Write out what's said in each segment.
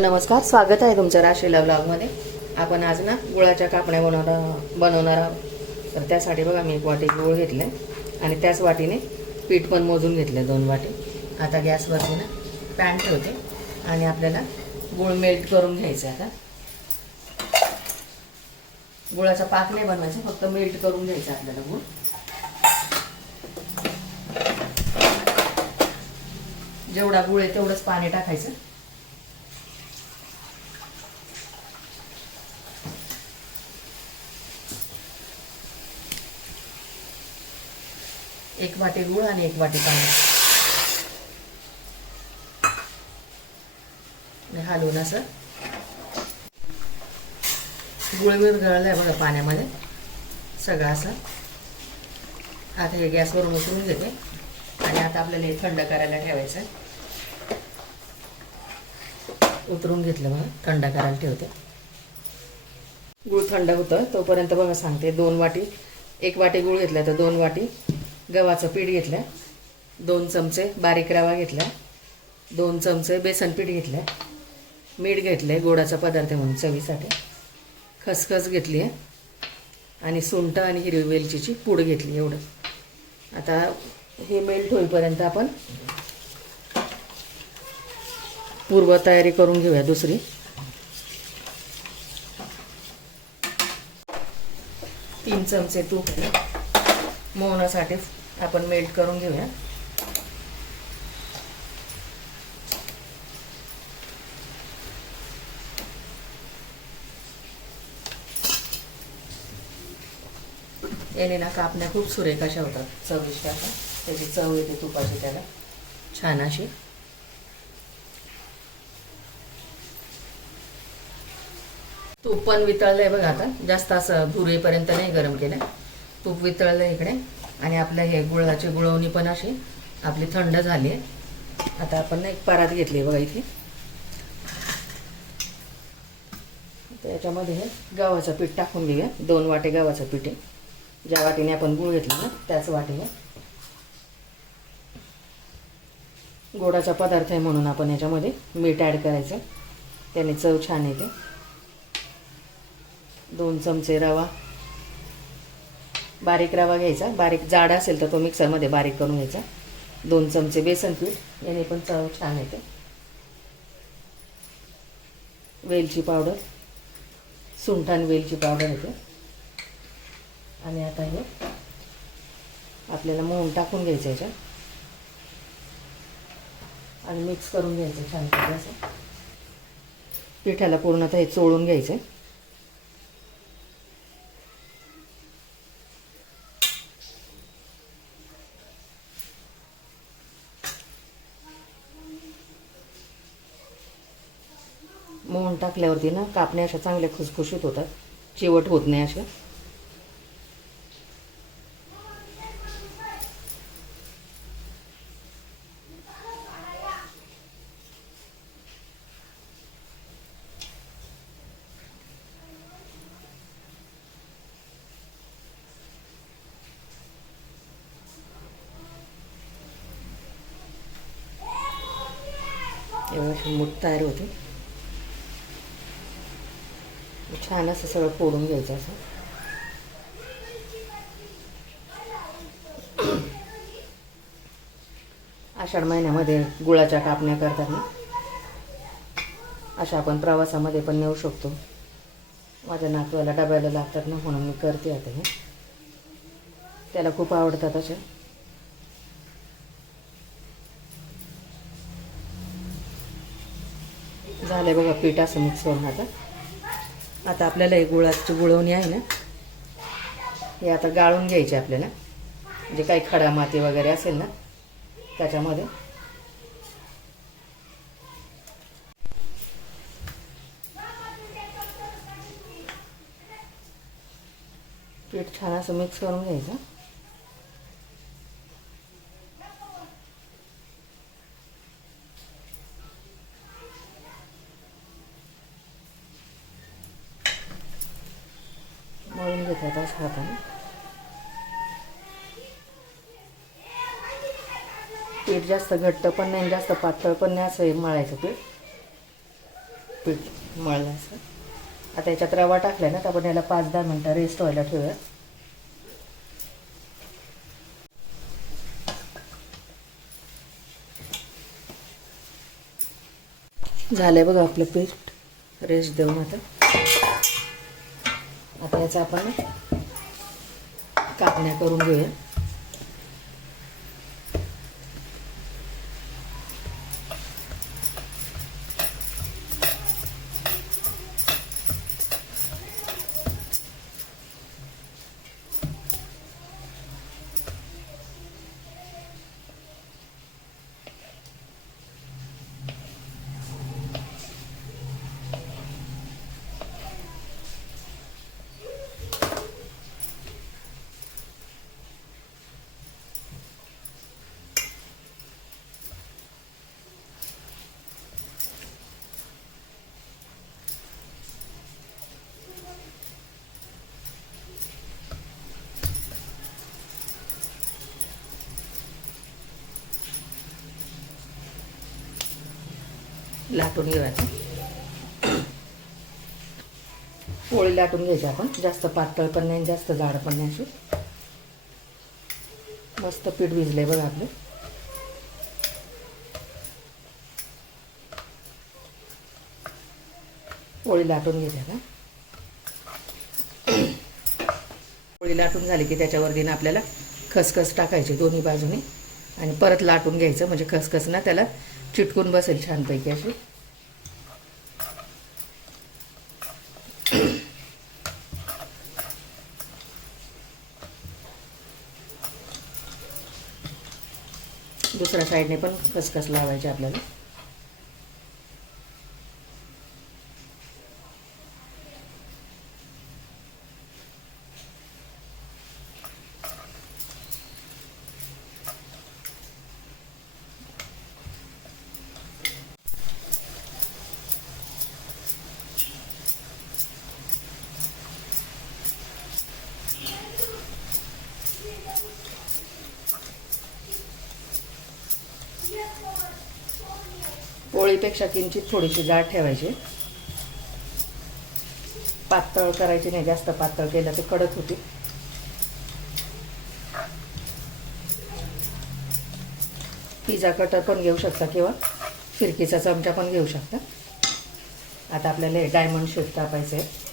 Hello नमस्कार, स्वागत आहे तुमचं राशीला ब्लॉगमध्ये. आपण आज ना गुळाच्या कापण्या बनवणार आहोत. तर त्यासाठी बघा मी एक वाटी गूळ घेतले आणि त्याच वाटीने पीठ पण मोजून घेतले 2 वाटी. आता गॅसवरती ना पॅन ठेवते आणि आपल्याला गूळ मेल्ट करून घ्यायचं. आता गुळाचा पाक नाही बनवायचा, फक्त मेल्ट करून घ्यायचं आपल्याला गूळ. जेवढा गूळ आहे तेवढंच पाणी टाकायचं. एक वाटी गूळ आणि 1 वाटी पाणी हलवून असं गूळ विरघळलाय बघा पाण्यामध्ये सगळं असं. आता हे गॅसवरून उतरून घेते आणि आता आपल्याला हे थंड करायला ठेवायचं. उतरून घेतलं बघा, थंड करायला ठेवते. गूळ थंड होतं तोपर्यंत बघा सांगते. 1 वाटी गूळ घेतला तर 2 वाटी गव्हाचं पीठ घेतलं, 2 चमचे बारीक रवा घेतला, 2 चमचे बेसन पीठ घेतलं, मीठ घेतलं आहे गोडाचा पदार्थ म्हणून चवीसाठी, खसखस घेतली आहे आणि सुंठ आणि हिरवी वेलचीची पूड घेतली. एवढं. आता हे मेल्ट होईपर्यंत आपण पूर्व तयारी करून घेऊया. दुसरी 3 चमचे तूप मोहनासाठी आपण मेल्ट करून घेऊया. याने ना कापण्या खूप सुरेख अशा होतात, चविष्ट अशा. त्याची चव येते तुपाची त्याला छान अशी. तूप पण वितळलंय बघा. आता जास्त असं धुरेपर्यंत नाही गरम केलं, तूप वितळलं इकडे. आणि आपल्या हे गुळाची गुळवणी पण अशी आपली थंड झाली आहे. आता आपण एक परात घेतली बघा इथे. त्याच्यामध्ये हे गव्हाचं पीठ टाकून घेऊया. 2 वाटे गव्हाचं पीठ आहे. ज्या वाटीने आपण गूळ घेतला ना त्याच वाटीने. गोडाचा पदार्थ आहे म्हणून आपण याच्यामध्ये मीठ ॲड करायचं, त्याने चव छान येते. 2 चमचे रवा, बारीक रवा घ्यायचा. बारीक जाड असेल तर तो मिक्सरमध्ये बारीक करून घ्यायचा. 2 चमचे बेसन पीठ, याने पण चव छान येते. वेलची पावडर, सुंठ आणि वेलची पावडर येते. आणि आता हे आपल्याला मोहन टाकून घ्यायचं याच्यात आणि मिक्स करून घ्यायचं छान असं. पिठाला पूर्णतः हे चोळून घ्यायचं. मोहन टाकल्यावरती ना कापण्या अशा चांगल्या खुसखुशीत होतात, चिवट होत नाही अशा. एवढं मूठ तयार होते. छान असं सगळं फोडून घ्यायचं असं. आषाढ महिन्यामध्ये गुळाच्या कापण्या करतात ना, अशा आपण प्रवासामध्ये पण नेऊ शकतो. माझ्या नातवाला डब्याला लागतात ना म्हणून मी करते आता हे. त्याला खूप आवडतात अशा. झालं बघा पीठ असं मिक्स करून. आता आपल्याला हे गुळाची गुळवणी आहे ना, हे आता गाळून घ्यायची आपल्याला. जे काही खडा माती वगैरे असेल ना त्याच्यामध्ये. पीठ छान असं मिक्स करून घ्यायचं. मळून घेतात असं हाताने. पीठ जास्त घट्ट पण नाही जास्त पातळ पण नाही असं मळायचं पीठ. पीठ मळलं असं. आता याच्यात रवा टाकला ना तर आपण याला 5-10 मिनटं रेस्ट व्हायला ठेवूया. झालंय बघा आपलं पीठ रेस्ट देऊन. आता याचा आपण कापण्या करून घेऊया. लाटून घेऊया. पोळी लाटून घ्यायची आपण. जास्त पातळ पण नाही जास्त जाड पण नाही. अशी मस्त पीठ भिजले बघा आपलं. पोळी लाटून घ्यायची का. पोळी लाटून झाली की त्याच्यावरती ना आपल्याला खसखस टाकायची दोन्ही बाजूनी आणि परत लाटून घ्यायचं. म्हणजे खसखस ना त्याला चिटकून बसेल छानपैकी अशी. दुसऱ्या साईडने पण खसखस लावायची आपल्याला. पोळीपेक्षा किंचित थोडीशी जाड ठेवायची. पातळ करायची नाही. जास्त पातळ केलं तर कडक होती. पिझ्झा कटर पण घेऊ शकता किंवा फिरकीचा चमचा पण घेऊ शकता. आता आपल्याला डायमंड शेप कापायचं आहे.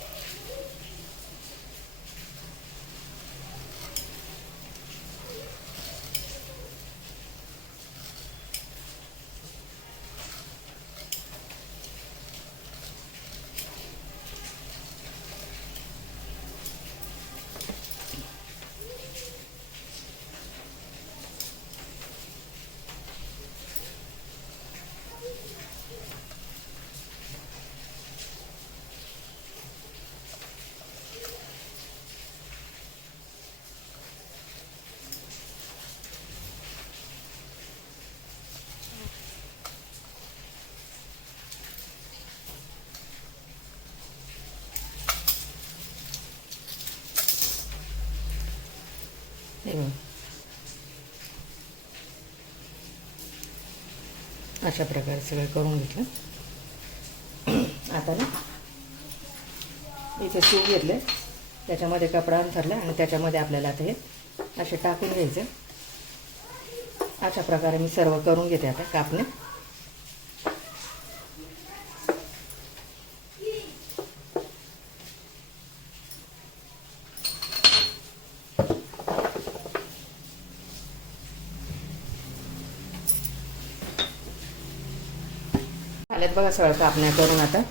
अशा प्रकारे सगळं करून घेतलं. आता ना इथे तूप घेतले. त्याच्यामध्ये कपडा अंथरला आणि त्याच्यामध्ये आपल्याला आता हे असे टाकून घ्यायचे. अशा प्रकारे मी सर्व करून घेते आता कापणे. आल्यात बघा सगळं कापण्या करून. आता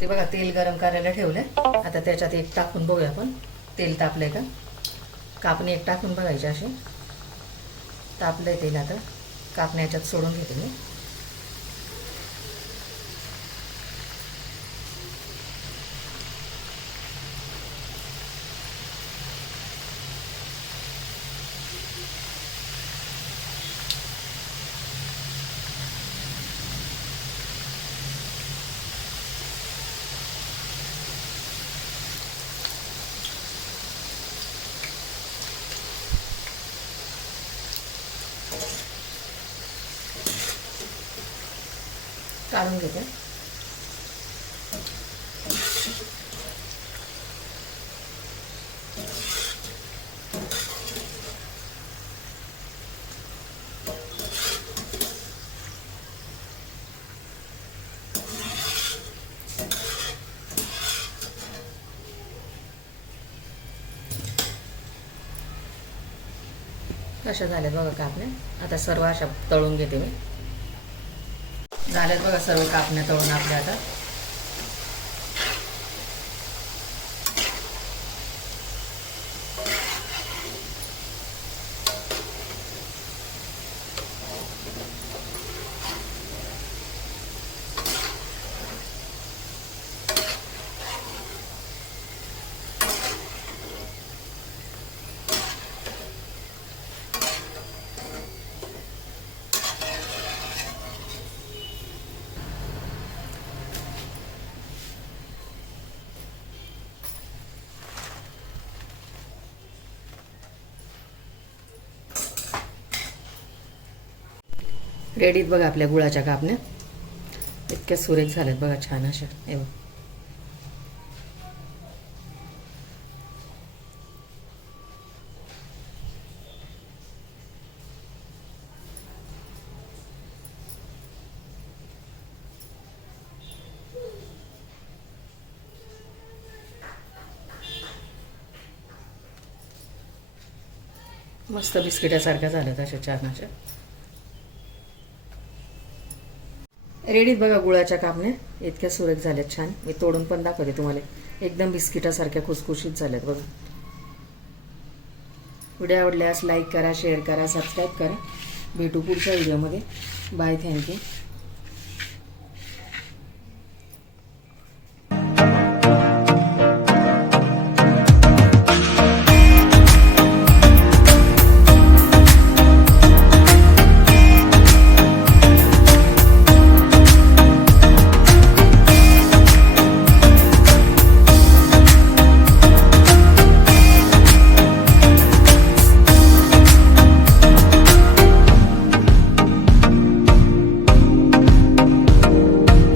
ते बघा तेल गरम करायला ठेवलंय. आता त्याच्यात एक टाकून बघूया आपण तेल तापलंय का. कापणी एक टाकून बघायची. अशी तापलंय तेल. आता कापण्या याच्यात सोडून घेते मी. काढून घेते. कशा झाल्यात बघा कापण्या. आता सर्व अशा तळून घेते मी. झाल्यात बघा सर्व कापण्या तळून आपल्या. आता रेडीत बघा आपल्या गुळाच्या कापण्या. इतक्या सुरेख झाल्यात बघा, छान अशा. हे बघा मस्त बिस्किटासारख्या झाल्यात अशा छान अशा. रेडीत बघा गुळाच्या कापण्या. इतक्या सुरेख झाल्यात छान. मी तोडून पण दाखवते तुम्हाला. एकदम बिस्किटासारख्या खुसखुशीत झाल्यात बघा. व्हिडिओ आवडल्यास लाईक करा, शेअर करा, सबस्क्राईब करा. भेटू पुढच्या व्हिडिओमध्ये. बाय. थँक्यू.